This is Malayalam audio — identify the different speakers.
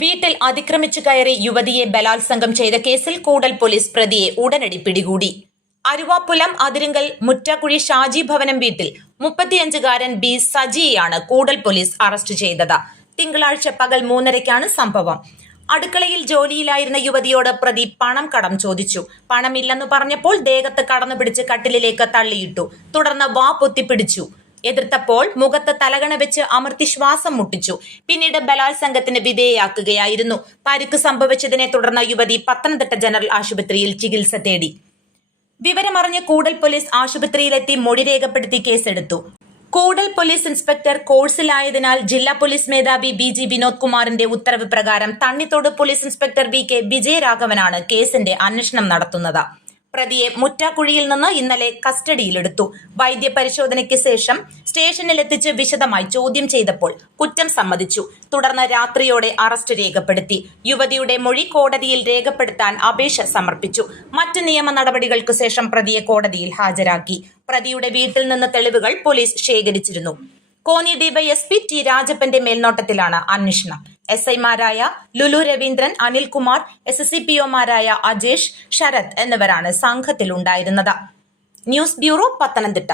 Speaker 1: വീട്ടിൽ അതിക്രമിച്ചു കയറി യുവതിയെ ബലാത്സംഗം ചെയ്ത കേസിൽ കൂടൽ പോലീസ് പ്രതിയെ ഉടനടി പിടികൂടി. അരുവാപ്പുലം അതിരിങ്കൽ മുറ്റക്കുഴി ഷാജി ഭവനം വീട്ടിൽ മുപ്പത്തിയഞ്ചുകാരൻ ബി സജിയെയാണ് കൂടൽ പോലീസ് അറസ്റ്റ് ചെയ്തത്. തിങ്കളാഴ്ച പകൽ മൂന്നരയ്ക്കാണ് സംഭവം. അടുക്കളയിൽ ജോലിയിലായിരുന്ന യുവതിയോട് പ്രതി പണം കടം ചോദിച്ചു. പണമില്ലെന്ന് പറഞ്ഞപ്പോൾ ദേഹത്ത് കടന്നു പിടിച്ച് കട്ടിലിലേക്ക് തള്ളിയിട്ടു. തുടർന്ന് വാ പൊത്തിപ്പിടിച്ചു. എതിർത്തപ്പോൾ മുഖത്ത് തലകണ വെച്ച് അമർത്തി ശ്വാസം മുട്ടിച്ചു. പിന്നീട് ബലാത്സംഗത്തിന് വിധേയയാക്കുകയായിരുന്നു. പരിക്ക് സംഭവിച്ചതിനെ തുടർന്ന് യുവതി പത്തനംതിട്ട ജനറൽ ആശുപത്രിയിൽ ചികിത്സ തേടി. വിവരമറിഞ്ഞ് കൂടൽ പോലീസ് ആശുപത്രിയിലെത്തി മൊഴി രേഖപ്പെടുത്തി കേസെടുത്തു. കൂടൽ പോലീസ് ഇൻസ്പെക്ടർ കോഴ്സിലായതിനാൽ ജില്ലാ പോലീസ് മേധാവി ബി ജി വിനോദ് കുമാറിന്റെ ഉത്തരവ് പ്രകാരം Thannithode police inspector V K വിജയരാഘവനാണ് കേസിന്റെ അന്വേഷണം നടത്തുന്നത്. പ്രതിയെ മുറ്റാക്കുഴിയിൽ നിന്ന് ഇന്നലെ കസ്റ്റഡിയിലെടുത്തു. വൈദ്യപരിശോധനയ്ക്ക് ശേഷം സ്റ്റേഷനിലെത്തിച്ച് വിശദമായി ചോദ്യം ചെയ്തപ്പോൾ കുറ്റം സമ്മതിച്ചു. തുടർന്ന് രാത്രിയോടെ അറസ്റ്റ് രേഖപ്പെടുത്തി. യുവതിയുടെ മൊഴി കോടതിയിൽ രേഖപ്പെടുത്താൻ അപേക്ഷ സമർപ്പിച്ചു. മറ്റ് നിയമ നടപടികൾക്കു ശേഷം പ്രതിയെ കോടതിയിൽ ഹാജരാക്കി. പ്രതിയുടെ വീട്ടിൽ നിന്ന് തെളിവുകൾ പോലീസ് ശേഖരിച്ചിരുന്നു. കോന്നി ഡിവൈഎസ്പി ടി രാജപ്പന്റെ മേൽനോട്ടത്തിലാണ് അന്വേഷണം. എസ് ഐമാരായ Lulu Raveendran Anilkumar S S C P ഒമാരായ Ajesh Sarath എന്നിവരാണ് സംഘത്തിലുണ്ടായിരുന്നത്. News bureau Pathanamthitta.